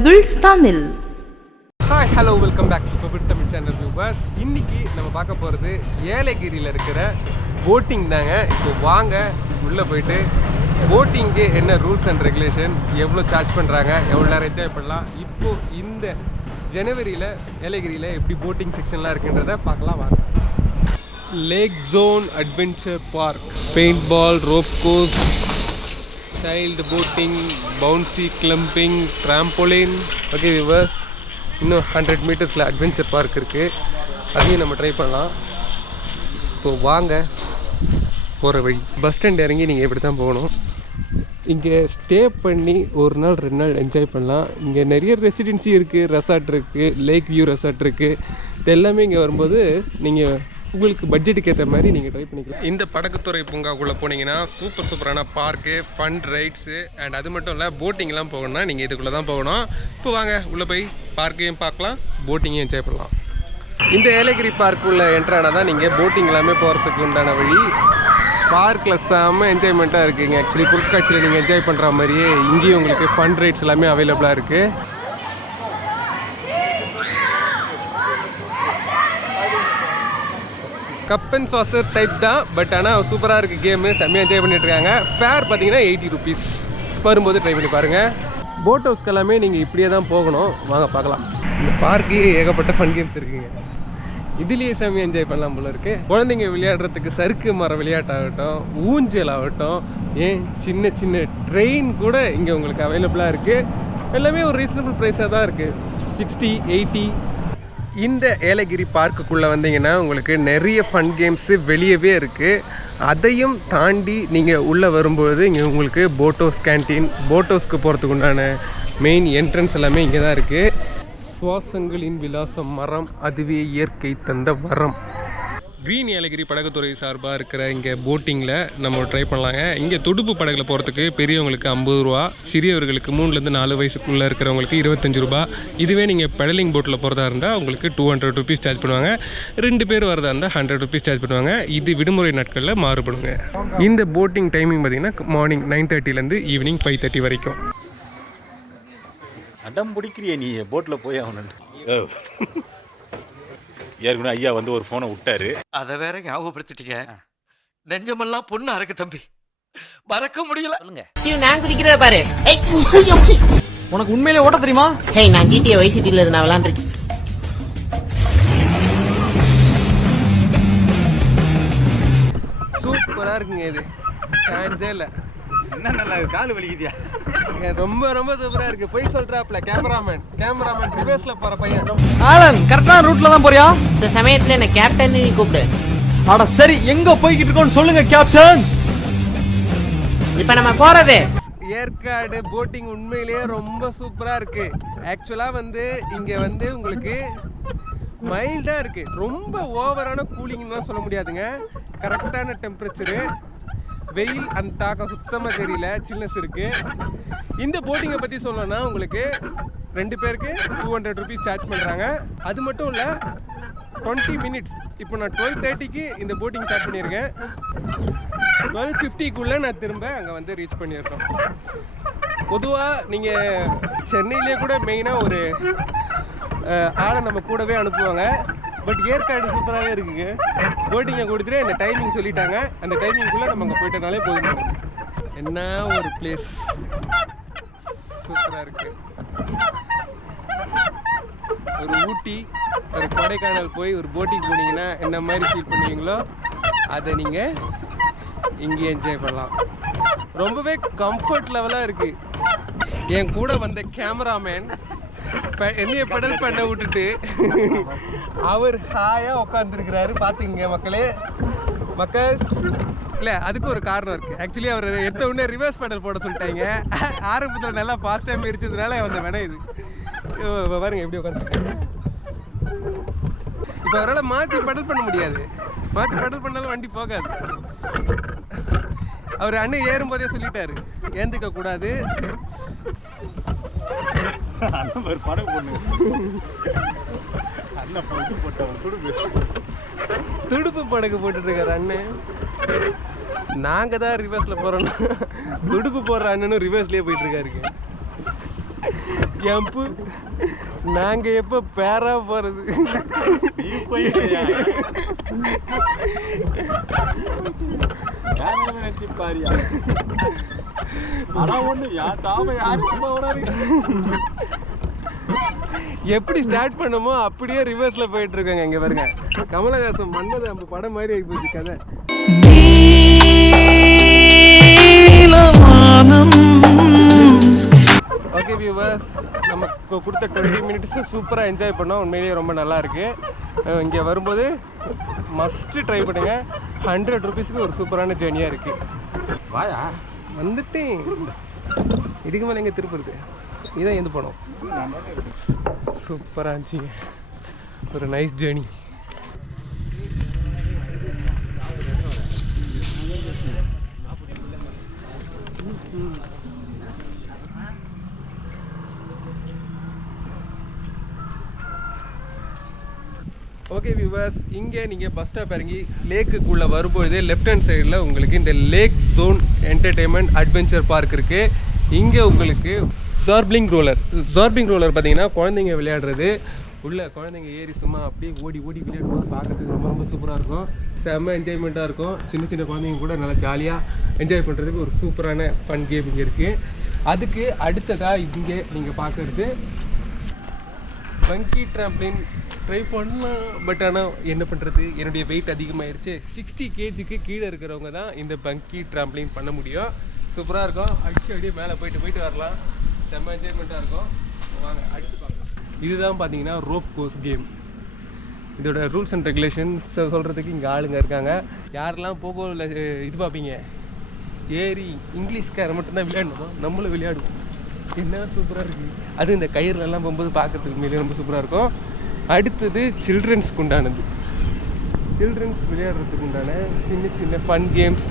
Bubbles Tamil. Hi hello welcome back to bubble Tamil channel viewers இன்னைக்கு நம்ம பார்க்க போகிறது ஏலகிரியில் இருக்கிற போட்டிங் தாங்க. இப்போ வாங்க உள்ளே போயிட்டு போட்டிங்க்கு என்ன ரூல்ஸ் அண்ட் ரெகுலேஷன் எவ்வளோ சார்ஜ் பண்ணுறாங்க எவ்வளோ நேரம் என்ஜாய் பண்ணலாம் இப்போ இந்த ஜனவரியில் ஏலகிரியில் எப்படி போட்டிங் செக்ஷன்லாம் இருக்குன்றத பார்க்கலாம் வாங்க. Lake zone adventure park paint ball rope course child boating bouncy climbing trampoline okay viewers இன்னும் ஹண்ட்ரட் மீட்டர்ஸில் அட்வென்ச்சர் பார்க் இருக்குது அதையும் நம்ம ட்ரை பண்ணலாம். இப்போ வாங்க போகிற வழி. பஸ் ஸ்டாண்ட் இறங்கி நீங்கள் இப்படி தான் போகணும். இங்கே ஸ்டே பண்ணி ஒரு நாள் ரெண்டு நாள் என்ஜாய் பண்ணலாம். இங்கே நிறைய ரெசிடென்சி இருக்குது ரெசார்ட் இருக்குது லேக் வியூ ரெசார்ட் இருக்குது இது எல்லாமே இங்கே வரும்போது நீங்கள் உங்களுக்கு பட்ஜெட்டுக்கு ஏற்ற மாதிரி நீங்கள் ட்ரை பண்ணிக்கலாம். இந்த படகுத்துறை பூங்காக்குள்ளே போனீங்கன்னா சூப்பர் சூப்பரான பார்க்கு ஃபன் ரைட்ஸு அண்ட் அது மட்டும் இல்லை போட்டிங்லாம் போகணும்னா நீங்கள் இதுக்குள்ளே தான் போகணும். இப்போ வாங்க உள்ளே போய் பார்க்கையும் பார்க்கலாம் போட்டிங்கையும் என்ஜாய் பண்ணலாம். இந்த ஏலகிரி பார்க்குள்ள என்ட்ரானா தான் நீங்கள் போட்டிங் எல்லாமே போகிறதுக்கு உண்டான வழி. பார்க்கில் செம்ம என்ஜாய்மெண்ட்டாக இருக்குதுங்க ஆக்சுவலி பொருட்காட்சியில் நீங்கள் என்ஜாய் பண்ணுற மாதிரியே இங்கேயும் உங்களுக்கு ஃபன் ரைட்ஸ் எல்லாமே அவைலபிளாக இருக்குது கப் அண்ட் சாசர் டைப் தான் பட் ஆனால் சூப்பராக இருக்குது கேமு செம்மையாக என்ஜாய் பண்ணிட்டுருக்காங்க. ஃபேர் பார்த்தீங்கன்னா எயிட்டி ருபீஸ் வரும்போது ட்ரை பண்ணி பாருங்கள் போட் ஹவுஸ்க்கு எல்லாமே நீங்கள் இப்படியே தான் போகணும். வாங்க பார்க்கலாம். இந்த பார்க்லேயே ஏகப்பட்ட ஃபன் கேம்ஸ் இருக்குங்க. இதுலேயே செம்மையாக என்ஜாய் பண்ணலாம் போல இருக்கு. குழந்தைங்க விளையாடுறதுக்கு சறுக்கு மர விளையாட்டாகட்டும் ஊஞ்சல் ஆகட்டும் ஏன் சின்ன சின்ன ட்ரெயின் கூட இங்கே உங்களுக்கு அவைலபிளாக இருக்குது எல்லாமே ஒரு ரீசனபிள் ப்ரைஸாக தான் இருக்குது சிக்ஸ்டி எயிட்டி இந்த ஏலகிரி பார்க்குக்குள்ளே வந்தீங்கன்னா உங்களுக்கு நிறைய ஃபன் கேம்ஸு வெளியவே இருக்குது அதையும் தாண்டி நீங்கள் உள்ளே வரும்பொழுது இங்கே உங்களுக்கு போட்டோஸ் கேன்டீன் போட்டோஸ்க்கு போகிறதுக்கு உண்டான மெயின் என்ட்ரன்ஸ் எல்லாமே இங்கே தான் இருக்குது சுவாசங்களின் விலாசம் மரம் அதுவே இயற்கை தந்த வரம் கிரீன் ஏலகிரி படகுத்துறை சார்பாக இருக்கிற இங்கே போட்டிங்கில் நம்ம ட்ரை பண்ணலாங்க. இங்கே துடுப்பு படகுல போகிறதுக்கு பெரியவங்களுக்கு ஐம்பது ரூபா சிறியவர்களுக்கு மூணுலேருந்து நாலு வயசுக்குள்ளே இருக்கிறவங்களுக்கு இருபத்தஞ்சு ரூபா. இதுவே நீங்கள் பெடலிங் போட்டில் போகிறதா இருந்தால் உங்களுக்கு டூ ஹண்ட்ரட் ருபீஸ் சார்ஜ் பண்ணுவாங்க. ரெண்டு பேர் வரதா இருந்தால் ஹண்ட்ரட் ருபீஸ் சார்ஜ் பண்ணுவாங்க. இது விடுமுறை நாட்களில் மாறுபடுங்க. இந்த போட்டிங் டைமிங் பார்த்தீங்கன்னா மார்னிங் நைன் தேர்ட்டிலேருந்து ஈவினிங் ஃபைவ் தேர்ட்டி வரைக்கும். அடம் பிடிக்கிறிய நீ போட்டில் போய் அவனு ஏற்கனவே ஐயா வந்து ஒரு ஃபோனை விட்டாரு. அத வேற ஞாபகப்படுத்திட்டீங்க. நெஞ்சமெல்லாம் பொண்ணு அறக்கு தம்பி. மறக்க முடியல. ஐயோ, நான் குதிக்கிறத பாரு. ஏய், உனக்கு உண்மையிலே ஓட்ட தெரியுமா? ஹேய் நான் ஜிடிஏ வை சிட்டில இருந்து நான் விளாண்டுருக்கேன் சூப்பராக இருக்குங்க இது. சான்ஸே இல்லை. என்ன நல்லா கால் வலிக்குதியா? ரொம்ப ரொம்ப சூப்பராக இருக்குது போய் சொல்கிறாப்ல கேமராமேன். கேமராமேன் ரிவர்ஸில் போகிற பையன். ஆலன் கரெக்டான ரூட்ல தான் போறியா? இந்த சமயத்துல என்ன கேப்டன் நீ கூப்பிடு. அட சரி எங்க போய்கிட்டு இருக்கோம்னு சொல்லுங்க கேப்டன் இப்ப நம்ம போறது. ஏற்காடு போட்டிங் உண்மையிலேயே ரொம்ப சூப்பராக இருக்கு. ஆக்சுவலாக வந்து இங்கே வந்து உங்களுக்கு மைல்டாக இருக்கு. ரொம்ப ஓவரான கூலிங்லாம் சொல்ல முடியாதுங்க. கரெக்டான டெம்பரேச்சரு வெயில் அந்த தாக்கம் சுத்தமாக தெரியல சில்னஸ் இருக்கு. இந்த போட்டிங்கை பற்றி சொல்லணும்னா உங்களுக்கு ரெண்டு பேருக்கு டூ ஹண்ட்ரட் ருபீஸ் சார்ஜ் பண்ணுறாங்க அது மட்டும் இல்லை டுவெண்ட்டி மினிட்ஸ் இப்போ நான் டுவெல் தேர்ட்டிக்கு இந்த போட்டிங் ஸ்டார்ட் பண்ணியிருக்கேன். டுவெல் ஃபிஃப்டிக்குள்ளே நான் திரும்ப அங்கே வந்து ரீச் பண்ணியிருக்கோம். பொதுவாக நீங்கள் சென்னையிலே கூட மெயினாக ஒரு ஆளை நம்ம கூடவே அனுப்புவாங்க. பட் ஏற்காடு சூப்பராகவே இருக்குங்க. போட்டிங்கை கொடுத்துட்டு அந்த டைமிங் சொல்லிட்டாங்க. அந்த டைமிங்குள்ளே நம்ம அங்கே போயிட்டனாலே போதும். என்ன ஒரு பிளேஸ் சூப்பராக இருக்குது ஒரு ஊட்டி ஒரு கொடைக்கானல் போய் ஒரு போட்டிங் போனீங்கன்னா என்ன மாதிரி ஃபீல் பண்ணுவீங்களோ அதை நீங்கள் இங்கே என்ஜாய் பண்ணலாம். ரொம்பவே கம்ஃபர்ட் லெவலாக இருக்குது என் கூட வந்த கேமராமேன் என்னைய பெடல் பண்ண விட்டுட்டு அவர் ஹாயாக உட்காந்துருக்கிறாரு பார்த்துங்க மக்களே? மக்கள் இல்லை அதுக்கு ஒரு காரணம் இருக்குது ஆக்சுவலி அவர் எடுத்த உடனே ரிவர்ஸ் பெடல் போட சொல்லிட்டாங்க. ஆரம்பத்தில் நல்லா ஃபாஸ்ட் டைம் இருந்ததுனால வந்த வினை இது. பாருங்க எப்படி உட்காந்துருக்காங்க இப்போ அவரால் மாற்றி பெடல் பண்ண முடியாது. மாற்றி பெடல் பண்ணாலும் வண்டி போகாது. அவர் அண்ணன் ஏறும்போதே சொல்லிட்டாரு. ஏந்துக்க கூடாது. அண்ணன் பேர் படம் பொண்ணு. அண்ணன் போட்டு போட்டவன் துடுப்பு. துடுப்பு படகு போட்டுட்டு இருக்காரு அண்ணன் நாங்க தான் ரிவர்ஸ்ல போறோம். துடுப்பு போடுற அண்ணனும் ரிவர்ஸ்லயே போயிட்டு இருக்காருங்க எம்பு நாங்க எப்ப பேரா யாரும் நினைச்சு பாரியா எப்படி ஸ்டார்ட் பண்ணமோ அப்படியே ரிவர்ஸ்ல போயிட்டு இருக்காங்க இங்க பாருங்க. கமலஹாசன் மன்னது நம்ம படம் மாதிரி ஆகி போச்சு கதை. ஓகே வியூவர்ஸ் நம்ம கு- கொடுத்த டுவெண்ட்டி மினிட்ஸ் சூப்பராக என்ஜாய் பண்ணோம். உண்மையிலேயே ரொம்ப நல்லா இருக்கு. அஹ் இங்கே வரும்போது மஸ்ட்டு ட்ரை பண்ணுங்க. ஹண்ட்ரட் ருபீஸ்க்கு ஒரு சூப்பரான ஜேர்னியாக இருக்கு. வாயா? வந்துட்டேன். இதுக்கு மேலே எங்கே திருப்புறது இதுதான் எந்த போனோம். சூப்பராக இருந்துச்சுங்க ஒரு நைஸ் ஜேர்னி ஓகே வியூவர்ஸ் இங்கே நீங்கள் பஸ் ஸ்டாப் இறங்கி லேக்குக்குள்ளே வரும்பொழுதே லெஃப்ட் ஹேண்ட் சைடில் உங்களுக்கு இந்த lake zone entertainment adventure park இருக்குது இங்கே உங்களுக்கு ஜார்பிளிங் ரோலர் ஜார்பிளிங் ரோலர் பார்த்தீங்கன்னா குழந்தைங்க விளையாடுறது. உள்ள குழந்தைங்க ஏறி சும்மா அப்படியே ஓடி ஓடி விளையாடும்போது பார்க்குறதுக்கு ரொம்ப ரொம்ப சூப்பராக இருக்கும். செம்ம என்ஜாய்மெண்ட்டாக இருக்கும். சின்ன சின்ன குழந்தைங்க கூட நல்லா ஜாலியாக என்ஜாய் பண்ணுறதுக்கு ஒரு சூப்பரான ஃபன் கேம் இங்கே இருக்குது அதுக்கு அடுத்ததாக இங்கே நீங்கள் பார்க்குறது பங்கி ட்ராம்ப்ளின் ட்ரை பண்ணலாம். பட் ஆனால் என்ன பண்ணுறது என்னுடைய வெயிட் அதிகமாயிருச்சு. சிக்ஸ்டி கேஜிக்கு கீழே இருக்கிறவங்க தான் இந்த பங்கி ட்ராம்ப்ளின் பண்ண முடியும். சூப்பராக இருக்கும். அடிச்சு அப்படியே மேலே போயிட்டு போயிட்டு வரலாம். செம்ம என்ஜாய்மெண்ட்டாக இருக்கும். வாங்க அடிச்சு பார்க்கலாம். இதுதான் பார்த்தீங்கன்னா ரோப் கோர்ஸ் கேம் இதோட ரூல்ஸ் அண்ட் ரெகுலேஷன்ஸ் சொல்கிறதுக்கு இங்கே ஆளுங்க இருக்காங்க. யாரெல்லாம் போகோவில் இது பார்ப்பீங்க? ஏறி இங்கிலீஷ்கார மட்டும்தான் விளையாடணுமா? நம்மளும் விளையாடுவோம். என்ன சூப்பராக இருக்குது அது இந்த கயிறுலலாம் போகும்போது பார்க்கறதுக்கு உண்மையிலேயே ரொம்ப சூப்பராக இருக்கும். அடுத்தது சில்ட்ரன்ஸ்க்கு உண்டானது. சில்ட்ரன்ஸ் விளையாடுறதுக்கு உண்டான சின்ன சின்ன ஃபன் கேம்ஸ்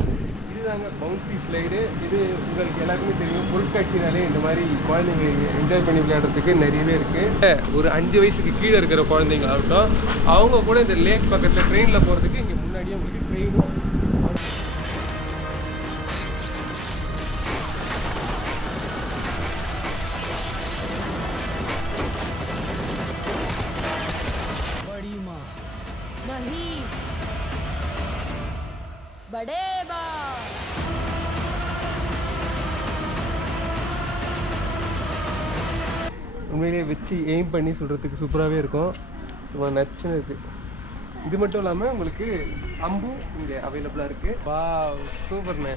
இதுதாங்க பவுன்சி ஸ்லைடு இது உங்களுக்கு எல்லாருக்குமே தெரியும். பொருட்காட்சினாலே இந்த மாதிரி குழந்தைங்க என்ஜாய் பண்ணி விளையாடுறதுக்கு நிறையவே இருக்குது ஒரு அஞ்சு வயசுக்கு கீழே இருக்கிற குழந்தைங்களாகட்டும் அவங்க கூட இந்த லேக் பக்கத்தில் ட்ரெயினில் போகிறதுக்கு இங்கே முன்னாடியே உங்களுக்கு ட்ரெயினும் வச்சு எய்ம் பண்ணி சொல்கிறதுக்கு சூப்பராகவே இருக்கும். சும்மா நச்சுன்னு இருக்குது இது மட்டும் இல்லாமல் உங்களுக்கு அம்பு இங்கே அவைலபிளாக இருக்குது வா சூப்பர்ண்ணே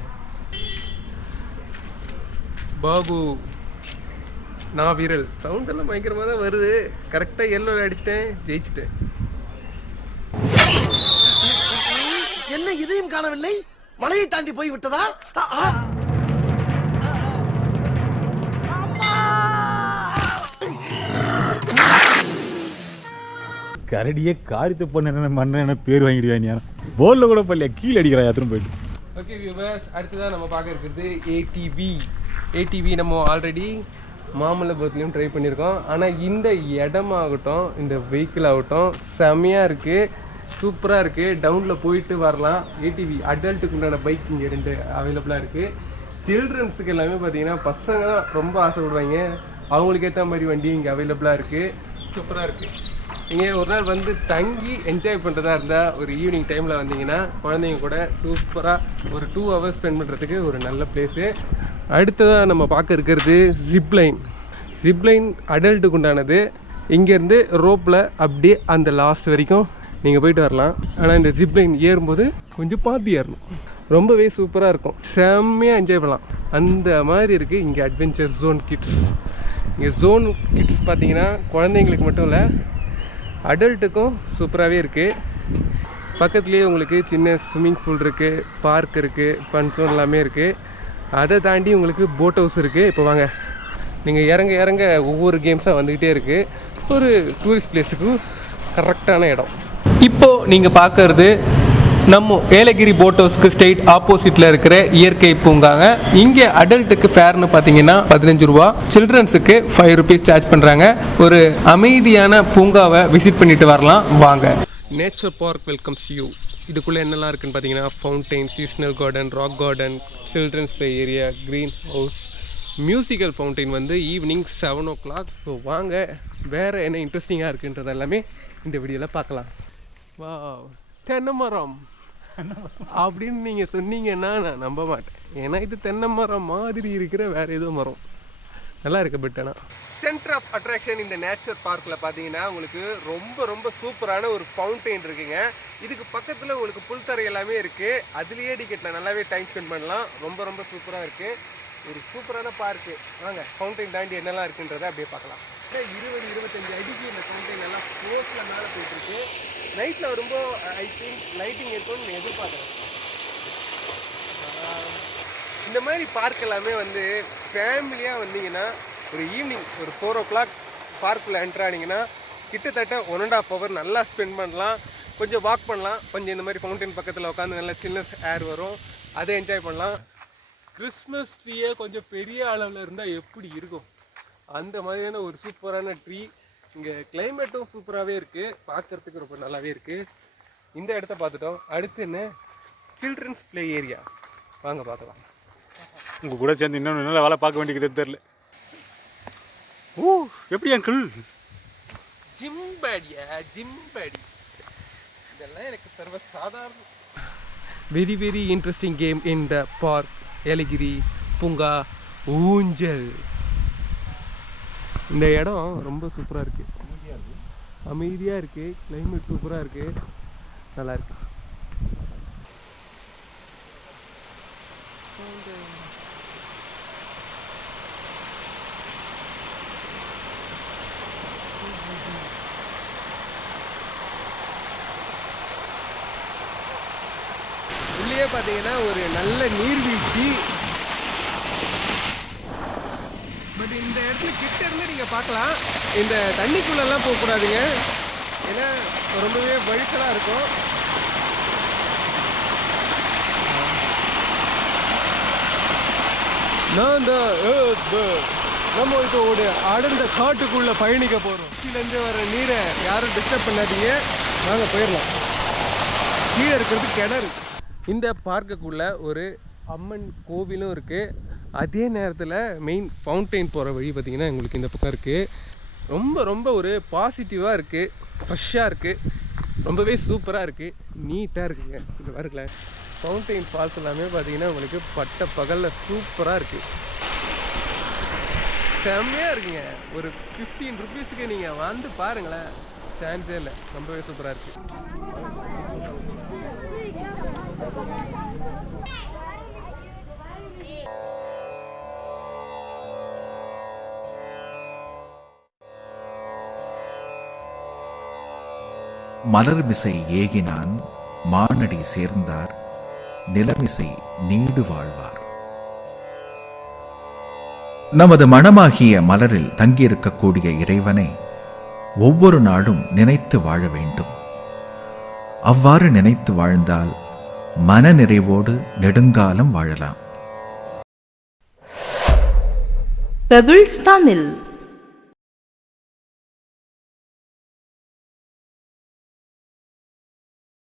பாபு நான் வீரல். சவுண்ட் எல்லாம் பயங்கரமாக தான் வருது. கரெக்டாக எல்லோ அடிச்சிட்டேன். ஜெயிச்சிட்டேன். என்ன இதையும் காணவில்லை? மலையை தாண்டி போய் விட்டதா கரடியே காரியத்தை பண்ண மண்ண பேர் வாங்கிடுவேன் நீ? போர்டில் கூட பல்லையா கீழே அடிக்கிறா யாத்திரம் போயிட்டு ஓகே வியூவர்ஸ் அடுத்ததாக நம்ம பார்க்க இருக்கிறது ஏடிவி ஏடிவி நம்ம ஆல்ரெடி மாமல்லபுரத்துலேயும் ட்ரை பண்ணியிருக்கோம். ஆனால் இந்த இடமாகட்டும் இந்த வெஹிக்கிள் ஆகட்டும் செமையாக இருக்குது சூப்பராக இருக்குது டவுனில் போயிட்டு வரலாம். ஏடிவி அடல்ட்டுக்கு உண்டான பைக் இங்கே ரெண்டு அவைலபிளாக இருக்குது சில்ட்ரன்ஸுக்கு எல்லாமே பார்த்தீங்கன்னா பசங்க தான் ரொம்ப ஆசைப்படுவாங்க. அவங்களுக்கு ஏற்ற மாதிரி வண்டி இங்கே அவைலபிளாக இருக்குது சூப்பராக இருக்குது நீங்கள் ஒரு நாள் வந்து தங்கி என்ஜாய் பண்ணுறதா இருந்தால் ஒரு ஈவினிங் டைமில் வந்தீங்கன்னா குழந்தைங்க கூட சூப்பராக ஒரு டூ ஹவர்ஸ் ஸ்பெண்ட் பண்ணுறதுக்கு ஒரு நல்ல பிளேஸு அடுத்ததாக நம்ம பார்க்க இருக்கிறது ஜிப்லைன் ஜிப்லைன் அடல்ட்டுக்கு உண்டானது. இங்கேருந்து ரோப்பில் அப்படியே அந்த லாஸ்ட் வரைக்கும் நீங்கள் போயிட்டு வரலாம். ஆனால் இந்த ஜிப்லைன் ஏறும்போது கொஞ்சம் பார்த்து ஏறணும். ரொம்பவே சூப்பராக இருக்கும். செம்மையாக என்ஜாய் பண்ணலாம். அந்த மாதிரி இருக்குது இங்கே அட்வென்ச்சர் ஜோன் கிட்ஸ் இங்கே ஜோன் கிட்ஸ் பார்த்தீங்கன்னா குழந்தைங்களுக்கு மட்டும் இல்லை அடல்ட்டுக்கும் சூப்பராகவே இருக்குது பக்கத்துலேயே உங்களுக்கு சின்ன ஸ்விம்மிங் பூல் இருக்குது பார்க் இருக்குது ஃபன் எல்லாமே இருக்குது அதை தாண்டி உங்களுக்கு போட் ஹவுஸ் இருக்குது இப்போ வாங்க. நீங்கள் இறங்க இறங்க ஒவ்வொரு கேம்ஸாக வந்துக்கிட்டே இருக்குது ஒரு டூரிஸ்ட் பிளேஸுக்கு கரெக்டான இடம். இப்போது நீங்கள் பார்க்கறது நம்ம ஏலகிரி போட் ஹவுஸ்க்கு ஸ்ட்ரெயிட் ஆப்போசிட்டில் இருக்கிற இயற்கை பூங்காங்க. இங்கே அடல்ட்டுக்கு ஃபேர்னு பார்த்தீங்கன்னா பதினஞ்சு ரூபா சில்ட்ரன்ஸுக்கு ஃபைவ் ருபீஸ் சார்ஜ் பண்ணுறாங்க ஒரு அமைதியான பூங்காவை விசிட் பண்ணிட்டு வரலாம். வாங்க. நேச்சர் பார்க் வெல்கம்ஸ் யூ இதுக்குள்ளே என்னெல்லாம் இருக்குன்னு பார்த்தீங்கன்னா fountain seasonal garden rock garden children's play area green house musical fountain வந்து evening seven o'clock so வாங்க. வேறு என்ன இன்ட்ரெஸ்டிங்காக இருக்குன்றது எல்லாமே இந்த வீடியோவில் பார்க்கலாம். வா தென்னை மரம். அப்படின்னு நீங்கள் சொன்னீங்கன்னா நான் நம்ப மாட்டேன். ஏன்னா இது தென்னை மரம் மாதிரி இருக்கிற வேற ஏதோ மரம். நல்லா இருக்கு பட் ஆனால் சென்டர் ஆஃப் அட்ராக்ஷன் இந்த நேச்சர் பார்க்கில் பார்த்தீங்கன்னா உங்களுக்கு ரொம்ப ரொம்ப சூப்பரான ஒரு ஃபவுண்டைன் இருக்குங்க. இதுக்கு பக்கத்தில் உங்களுக்கு புல்தரை எல்லாமே இருக்குது அதுலேயே டிக்கெட்டில் நல்லாவே டைம் ஸ்பெண்ட் பண்ணலாம். ரொம்ப ரொம்ப சூப்பராக இருக்குது ஒரு சூப்பரான பார்க்கு வாங்க ஃபவுண்டைன் தாண்டி என்னெல்லாம் இருக்குன்றதை அப்படியே பார்க்கலாம். இருபது இருபத்தஞ்சு அடிக்கு இந்த ஃபவுண்டைன் எல்லாம் ஸ்போர்ட்ஸில் மேலே போயிட்டுருக்கு நைட்டில் ரொம்ப ஐ திங்க் லைட்டிங் இருக்கும்னு எதிர்பார்க்குறேன். இந்த மாதிரி பார்க் எல்லாமே வந்து ஃபேமிலியாக வந்தீங்கன்னா ஒரு ஈவினிங் ஒரு ஃபோர் ஓ கிளாக் பார்க்கில் என்ட்ரு ஆனீங்கன்னா கிட்டத்தட்ட ஒன் அண்ட் ஆஃப் ஹவர் நல்லா ஸ்பெண்ட் பண்ணலாம். கொஞ்சம் வாக் பண்ணலாம். கொஞ்சம் இந்த மாதிரி ஃபவுண்டைன் பக்கத்தில் உட்காந்து நல்லா சில்னஸ் ஏர் வரும். அதை என்ஜாய் பண்ணலாம். கிறிஸ்மஸ் ட்ரீயே கொஞ்சம் பெரிய அளவில் இருந்தால் எப்படி இருக்கும்? அந்த மாதிரியான ஒரு சூப்பரான ட்ரீ இங்கே கிளைமேட்டும் சூப்பராகவே இருக்குது பார்க்குறதுக்கு ரொம்ப நல்லாவே இருக்குது இந்த இடத்த பார்த்துட்டோம். அடுத்து என்ன? சில்ட்ரன்ஸ் ப்ளே ஏரியா வாங்க பார்க்கலாம். உங்கள் கூட சேர்ந்து இன்னொன்று நல்ல வேலை பார்க்க வேண்டியது தெரில ஓ எப்படி அங்கிள் ஜிம்படியா ஜிம்படி இதெல்லாம் எனக்கு சர்வ சாதாரண very very interesting game in the park Yelagiri பூங்கா ஊஞ்சல். இந்த இடம் ரொம்ப சூப்பராக இருக்கு. அமைதியாக இருக்கு. கிளைமேட் சூப்பராக இருக்கு. நல்லா இருக்கு. உள்ளே பார்த்தீங்கன்னா ஒரு நல்ல நீர்வீழ்ச்சி. பட் இந்த இடத்துல கிட்ட இருந்து நீங்கள் பார்க்கலாம். இந்த தண்ணிக்குள்ளெல்லாம் போகக்கூடாதுங்க. ஏன்னா ரொம்பவே வழுக்கலாக இருக்கும். நான் தான் நம்ம இப்போ ஒரு அடர்ந்த காட்டுக்குள்ள பயணிக்க போகிறோம் கீழேருந்து வர நீரை யாரும் டிஸ்டர்ப் பண்ணாதீங்க. நாங்கள் போயிடலாம். கீழே இருக்கிறது கிணறு. இந்த பார்க்குக்குள்ள ஒரு அம்மன் கோவிலும் இருக்குது அதே நேரத்தில் மெயின் ஃபவுண்டைன் போகிற வழி பார்த்திங்கன்னா எங்களுக்கு இந்த பக்கம் இருக்குது ரொம்ப ரொம்ப ஒரு பாசிட்டிவாக இருக்குது ஃப்ரெஷ்ஷாக இருக்குது ரொம்பவே சூப்பராக இருக்குது நீட்டாக இருக்குங்க. இது பாருங்களேன். ஃபவுண்டைன் ஃபால்ஸ் எல்லாமே பார்த்தீங்கன்னா உங்களுக்கு பட்ட பகலில் சூப்பராக இருக்குது செம்மையாக இருக்குங்க. ஒரு ஃபிஃப்டீன் ருபீஸுக்கு நீங்கள் வந்து பாருங்களேன். சான்ஸே இல்லை. ரொம்பவே சூப்பராக இருக்குது மலர்மிசை ஏகினான் மானடி சேர்ந்தார் நிலமிசை நீடு வாழ்வார். நமது மனமாகிய மலரில் தங்கியிருக்கக்கூடிய இறைவனை ஒவ்வொரு நாளும் நினைத்து வாழ வேண்டும். அவ்வாறு நினைத்து வாழ்ந்தால் மன நிறைவோடு நெடுங்காலம் வாழலாம். பெபிள்ஸ் தமிழ்